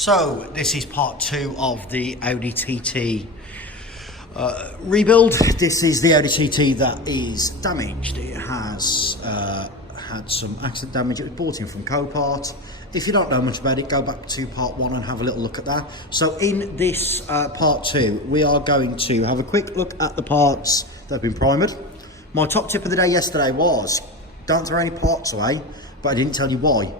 So this is part 2 of the Audi TT rebuild. This is the Audi TT that is damaged. It has had some accident damage. It was bought in from Copart. If you don't know much about it, go back to part 1 and have a little look at that. So in this part 2, we are going to have a quick look at the parts that have been primered. My top tip of the day yesterday was, don't throw any parts away, but I didn't tell you why.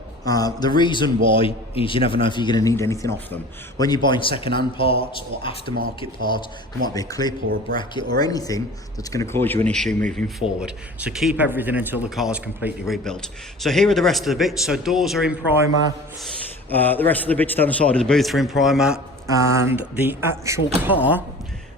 The reason why is you never know if you're going to need anything off them. When you're buying second-hand parts or aftermarket parts, there might be a clip or a bracket or anything that's going to cause you an issue moving forward. So keep everything until the car is completely rebuilt. So here are the rest of the bits. So doors are in primer, the rest of the bits down the side of the booth are in primer, and the actual car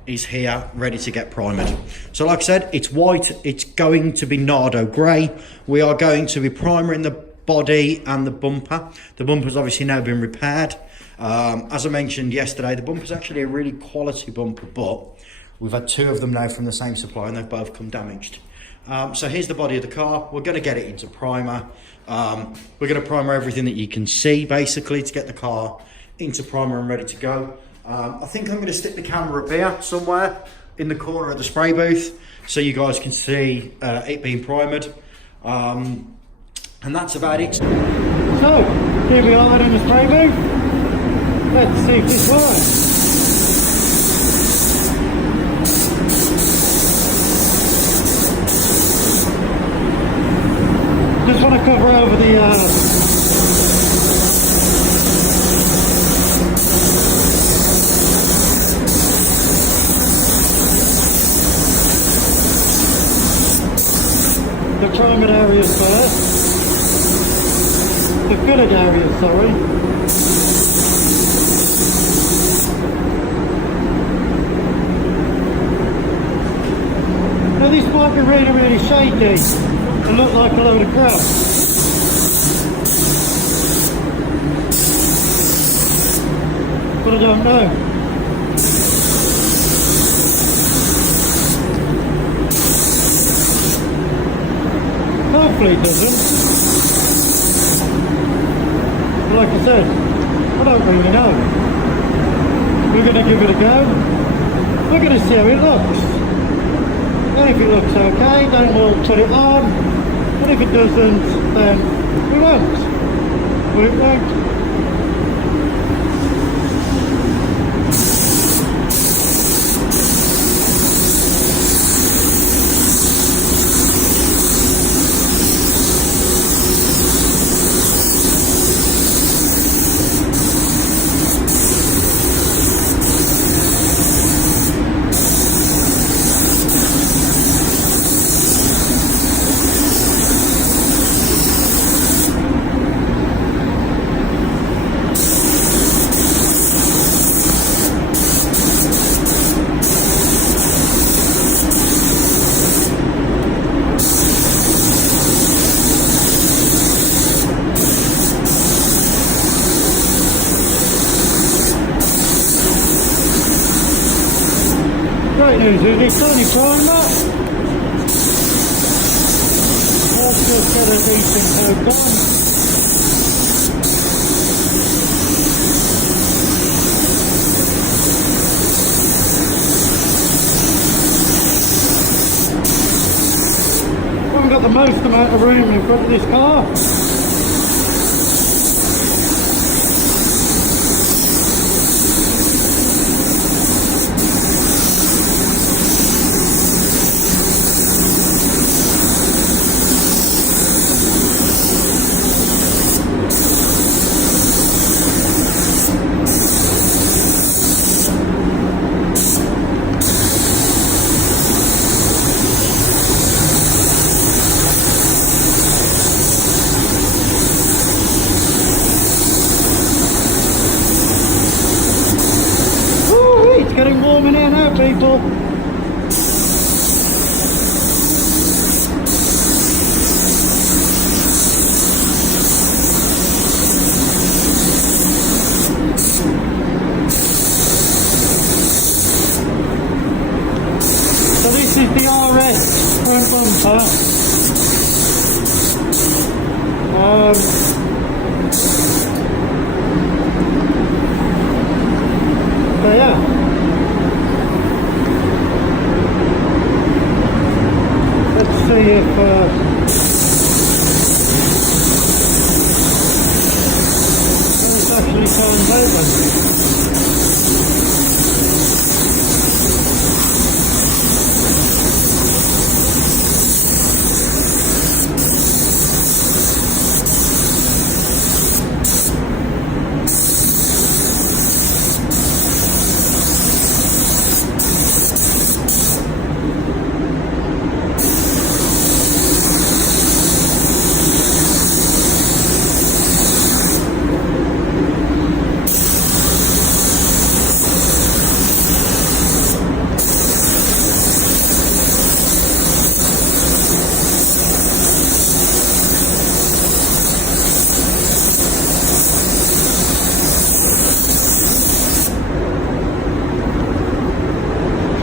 is here ready to get primered. So like I said, it's white, it's going to be Nardo grey. We are going to be primering the body and the bumper. The bumper's obviously now been repaired. As I mentioned yesterday, the bumper's actually a really quality bumper, but we've had 2 of them now from the same supplier and they've both come damaged. So here's the body of the car. We're going to get it into primer. We're going to primer everything that you can see basically to get the car into primer and ready to go. I think I'm going to stick the camera up here somewhere in the corner of the spray booth so you guys can see it being primered. And that's about it. So, here we are in the spray booth. Let's see if this works. Just want to cover over the primed areas first. The fitted area, sorry. Now this might be really shaky and look like a load of crap. But I don't know. Hopefully it doesn't. Like I said, I don't really know. We're going to give it a go. We're going to see how it looks. And if it looks okay, then we'll put it on. But if it doesn't, then we won't. We won't. Great news is it's only primer. Let's just get a decent coat on. We haven't got the most amount of room in front of this car. It's getting warm in here now, people. So this is the RS front bumper. actually turns open.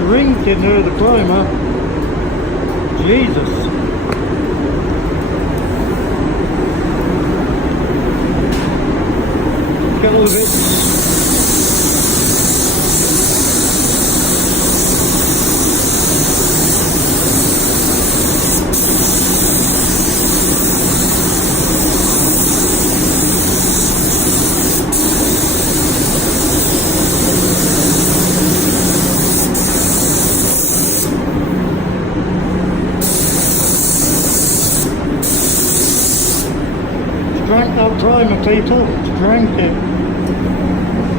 Drinking near the primer. Jesus. Get all of it. Drank that primer, people. Drank it.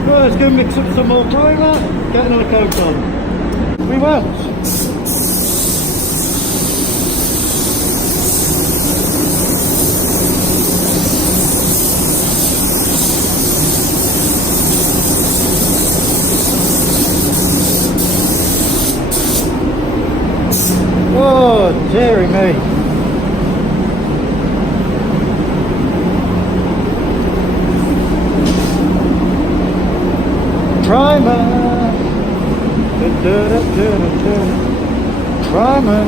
Well, let's go mix up some more primer. Get another coat on. We won't. Oh, dearie me. Primer, primer.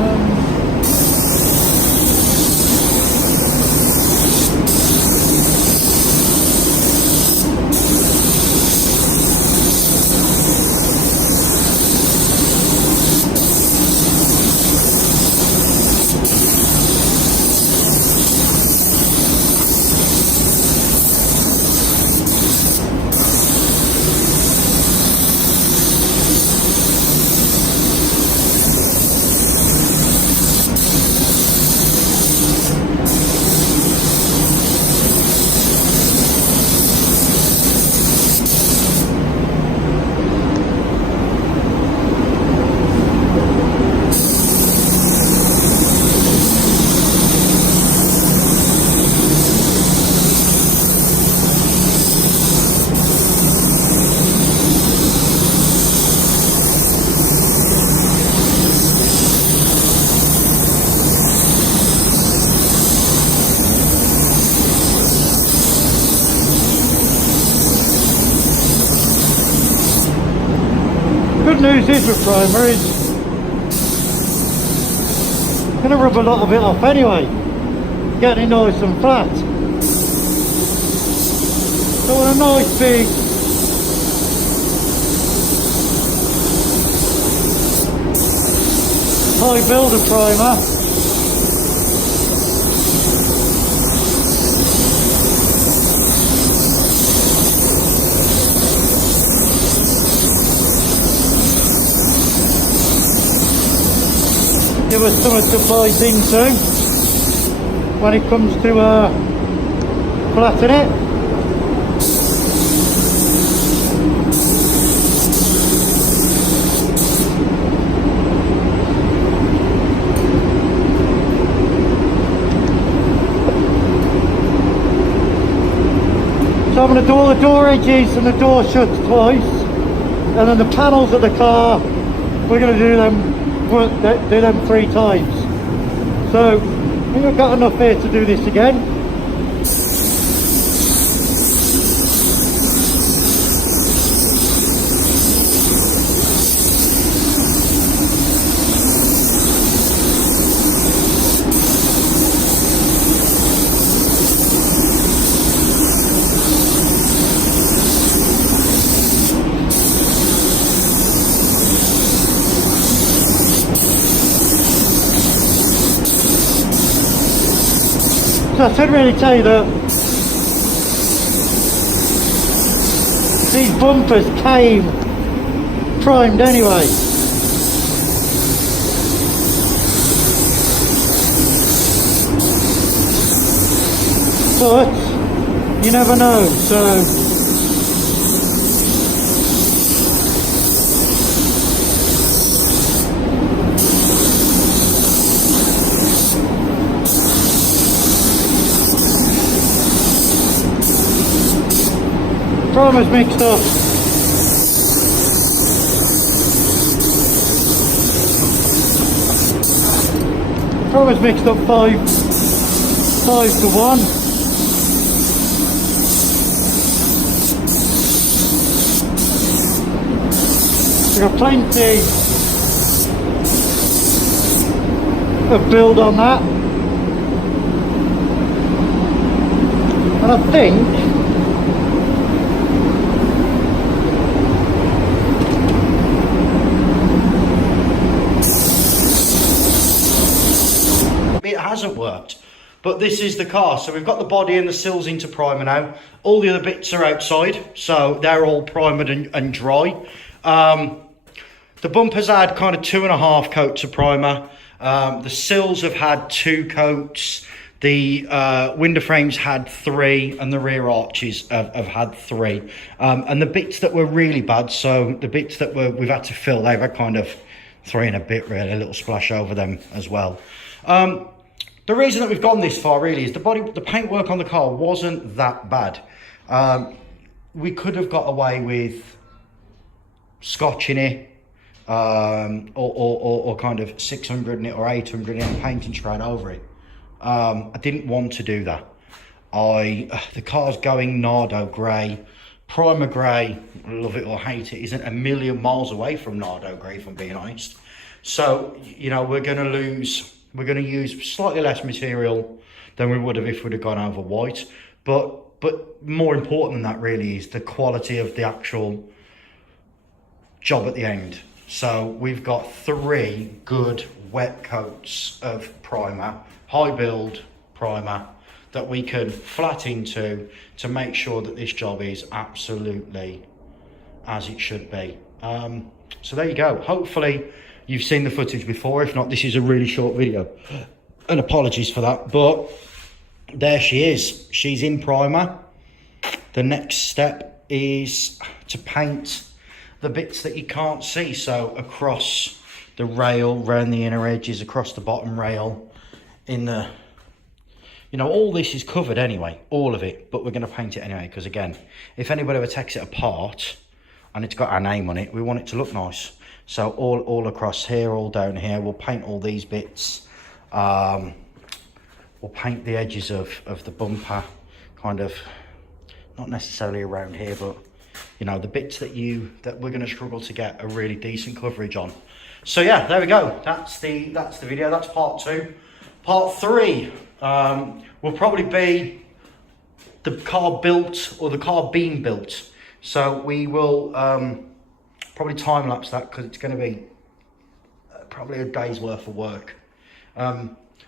Good news is with primer is going to rub a lot of it off anyway, getting it nice and flat. So a nice big high builder primer. Give us something to bite into when it comes to flatten it. So I'm going to do all the door edges and the door shuts twice, and then the panels of the car, we're going to do them 3 times. So I think I've got enough here to do this again. So I should really tell you that these bumpers came primed anyway. But you never know, so primer's mixed up. Primer's mixed up 5 to 1. We've got plenty of build on that. And I think it hasn't worked, but this is the car. So we've got the body and the sills into primer now. All the other bits are outside, so they're all primered and dry. The bumpers had kind of 2.5 coats of primer. The sills have had 2 coats. The window frames had 3, and the rear arches have had 3. And the bits that were really bad, so the bits that we've had to fill, they've had kind of 3 and a bit, really, a little splash over them as well. The reason that we've gone this far really is the paintwork on the car wasn't that bad. We could have got away with scotching it, or kind of 600 in it or 800 in it, painting straight over it. I didn't want to do that. The car's going Nardo grey. Primer grey, love it or hate it, isn't a million miles away from Nardo grey, if I'm being honest. So, you know, we're going to use slightly less material than we would have if we'd have gone over white. But more important than that really is the quality of the actual job at the end. So we've got 3 good wet coats of primer, high build primer, that we can flat into to make sure that this job is absolutely as it should be. So there you go. Hopefully you've seen the footage before. If not, this is a really short video, and apologies for that. But there she is. She's in primer. The next step is to paint the bits that you can't see. So across the rail, around the inner edges, across the bottom rail, in the, you know, all this is covered anyway, all of it, but we're going to paint it anyway, because again, if anybody ever takes it apart and it's got our name on it, we want it to look nice. So all across here, all down here, we'll paint all these bits. We'll paint the edges of the bumper, kind of, not necessarily around here, but you know, the bits that we're going to struggle to get a really decent coverage on. So yeah, there we go. That's the video. That's part 2. Part 3 will probably be the car built, or the car being built. So we will probably time lapse that, because it's going to be probably a day's worth of work.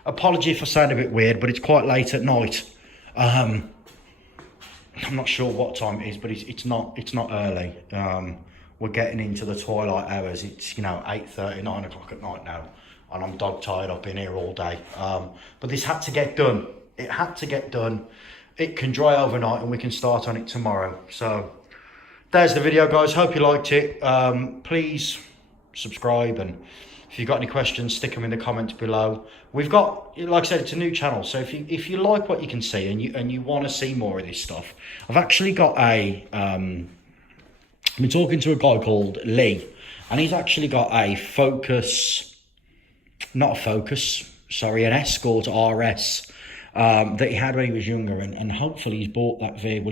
Apology if I sound a bit weird, but it's quite late at night. I'm not sure what time it is, but it's not early. We're getting into the twilight hours. It's, you know, 8:30, 9 o'clock at night now, and I'm dog tired up in here all day. But this had to get done. It had to get done. It can dry overnight and we can start on it tomorrow. So there's the video, guys. Hope you liked it. Please subscribe, and if you've got any questions, stick them in the comments below. We've got, like I said, it's a new channel, so if you like what you can see and you want to see more of this stuff, I've actually got I've been talking to a guy called Lee, and he's actually got a Focus, not a Focus, sorry, an Escort RS that he had when he was younger, and hopefully he's bought that vehicle.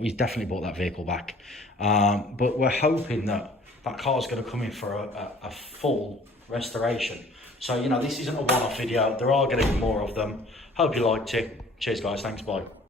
He's definitely bought that vehicle back. But we're hoping that car's going to come in for a full restoration. So, you know, this isn't a one-off video. There are going to be more of them. Hope you liked it. Cheers, guys. Thanks. Bye.